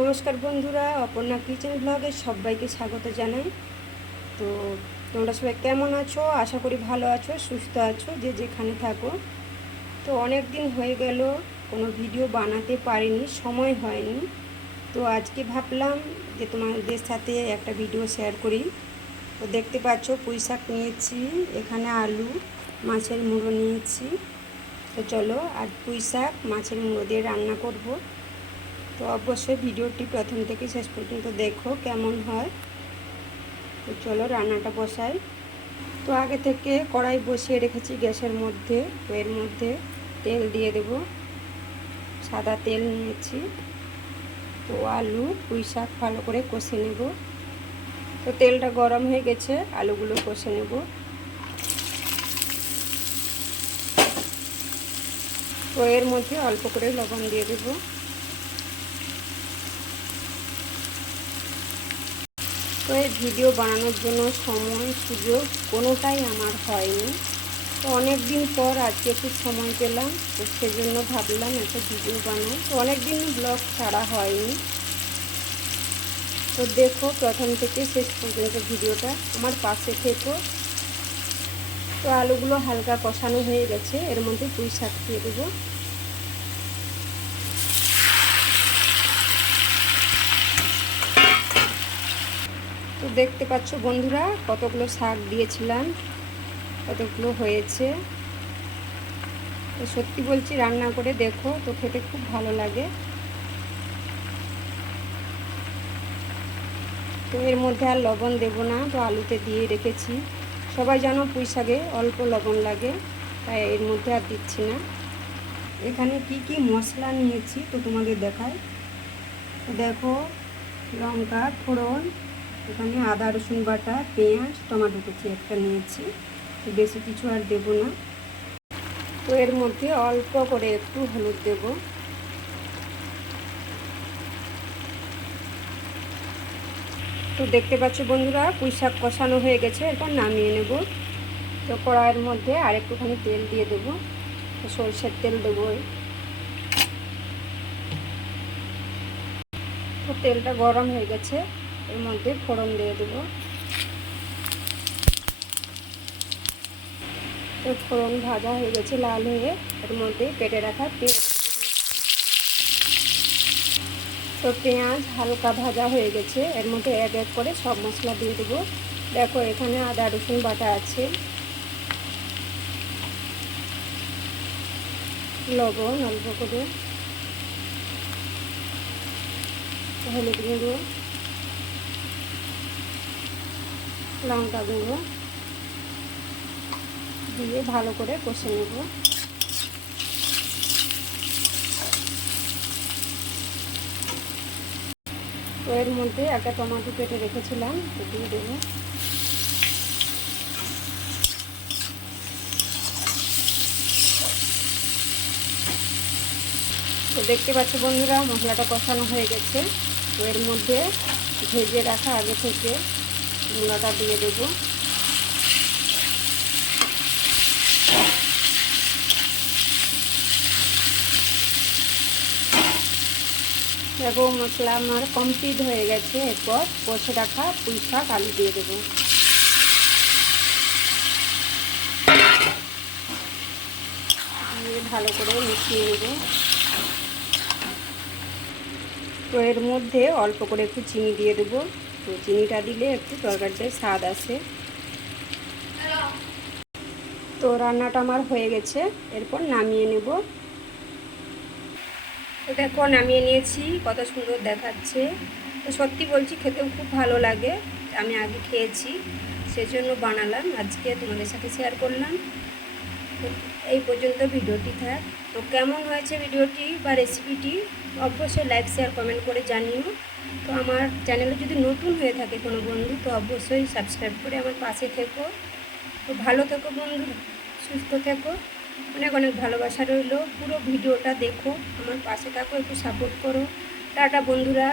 নমস্কার বন্ধুরা, অপর্ণা কিচেন ব্লগে সবাইকে স্বাগত জানাই। তো তোমরা সবাই কেমন আছো? আশা করি ভালো আছো, সুস্থ আছো, যে যেখানে থাকো। তো অনেক দিন হয়ে গেল, কোনো ভিডিও বানাতে পারিনি, সময় হয়নি। তো আজকে ভাবলাম যে তোমাদের সাথে একটা ভিডিও শেয়ার করি। তো দেখতে পাচ্ছ, পুঁই শাক নিয়েছি, এখানে আলু, মাছের মুড়ো নিয়েছি। তো চলো আজ পুঁই শাক, মাছের মুড়ো দিয়ে রান্না করব। তো অবশ্যই ভিডিওটি প্রথম থেকে শেষ পর্যন্ত দেখো, কেমন হয়। তো চলো রান্নাটা বসাই। তো আগে থেকে কড়াই বসিয়ে রেখেছি গ্যাসের মধ্যে। তো এর মধ্যে তেল দিয়ে দেব। সাদা তেল নিয়েছি। তো আলু, পুঁই শাক ভালো করে কষে নেব। তো তেলটা গরম হয়ে গেছে, আলুগুলো কষে নেব। তো এর মধ্যে অল্প করে লবণ দিয়ে দেবো। এই ভিডিও বানানোর জন্য সময়, সুযোগ কোনোটাই আমার হয়নি। তো অনেক দিন পর আজকে একটু সময় পেলাম, তো সেজন্য ভাবলাম একটা ভিডিও বানাই। তো অনেক দিন ব্লগ ছাড়া হয়নি। তো দেখো, প্রথম থেকে শেষ পর্যন্ত ভিডিওটা আমার পাশে থেকো। তো আলুগুলো হালকা কষানো হয়ে গেছে, এর মধ্যে পুঁই শাক দিয়ে দেবো। দেখতে পাচ্ছ বন্ধুরা, কতগুলো শাক দিয়েছিলাম, কতগুলো হয়েছে। তো সত্যি বলছি, রান্না করে দেখো, তো খেতে খুব ভালো লাগে। তো এর মধ্যে আর লবণ দেবো না, তো আলুতে দিয়ে রেখেছি। সবাই জানো পুঁই শাকে অল্প লবণ লাগে, তাই এর মধ্যে আর দিচ্ছি না। এখানে কি কি মশলা নিয়েছি, তো তোমাদের দেখায় দেখো লঙ্কা, ফোড়ন এখানে আদা, রসুন বাটা, পেঁয়াজ, টমেটো কুচি একটা নিয়েছি। বেশি কিছু আর দেবো না। তো এর মধ্যে অল্প করে একটু হলুদ দেব। তো দেখতে পাচ্ছ বন্ধুরা, পুঁই শাক কষানো হয়ে গেছে এরপর নামিয়ে নেব। তো কড়াইয়ের মধ্যে আর একটুখানি তেল দিয়ে দেবো। সরষের তেল দেবো। তো তেলটা গরম হয়ে গেছে। এর মধ্যে ফোড়ন দিয়ে দেব। তো ফোড়ন ভাজা হয়ে গেছে লাল হয়ে, এর মধ্যে কেটে রাখা পেঁয়াজ। তো পেঁয়াজ হালকা ভাজা হয়ে গেছে, এর মধ্যে এক এক করে সব মশলা দিয়ে দেবো। দেখো এখানে আদা, রসুন বাটা আছে। লবণ অল্প করে। হলুদ গুঁড়ো। লঙ্কা গুঁড়ো দিয়ে ভালো করে কষে নেব। এর মধ্যে একটা টমেটো কেটে রেখেছিলাম দিয়ে দেবো। তো দেখতে পাচ্ছ বন্ধুরা, মশলাটা কষানো হয়ে গেছে। তো এর মধ্যে ভেজে রাখা আগে থেকে মূলাটা দিয়ে দেব। দেখো মশলা আমার কমপ্লিট হয়ে গেছে। এরপর কষে রাখা পুঁই শাক, আলু দিয়ে দেবো। ভালো করে মিশিয়ে নেব। তো এর মধ্যে অল্প করে একটু চিনি দিয়ে দেবো। তো চিনিটা দিলে একটু তরকারিতে স্বাদ আসে। তো রান্নাটা আমার হয়ে গেছে। এরপর নামিয়ে নেব। তো দেখো, নামিয়ে নিয়েছি। কত সুন্দর দেখাচ্ছে। তো সত্যি বলছি, খেতেও খুব ভালো লাগে। আমি আগে খেয়েছি, সেজন্য বানালাম। আজকে তোমাদের সাথে শেয়ার করলাম। এই পর্যন্ত ভিডিওটি থাক। তো কেমন হয়েছে ভিডিওটি বা রেসিপিটি অবশ্যই লাইক শেয়ার কমেন্ট করে জানিও। তো আমার চ্যানেলে যদি নতুন হয়ে থাকে কোনো বন্ধু, তো অবশ্যই সাবস্ক্রাইব করে আমার পাশে থেকো। তো ভালো থেকো বন্ধু, সুস্থ থেকো। অনেক অনেক ভালোবাসা রইল। পুরো ভিডিওটা দেখো, আমার পাশে থাকো, একটু সাপোর্ট করো। টাটা বন্ধুরা।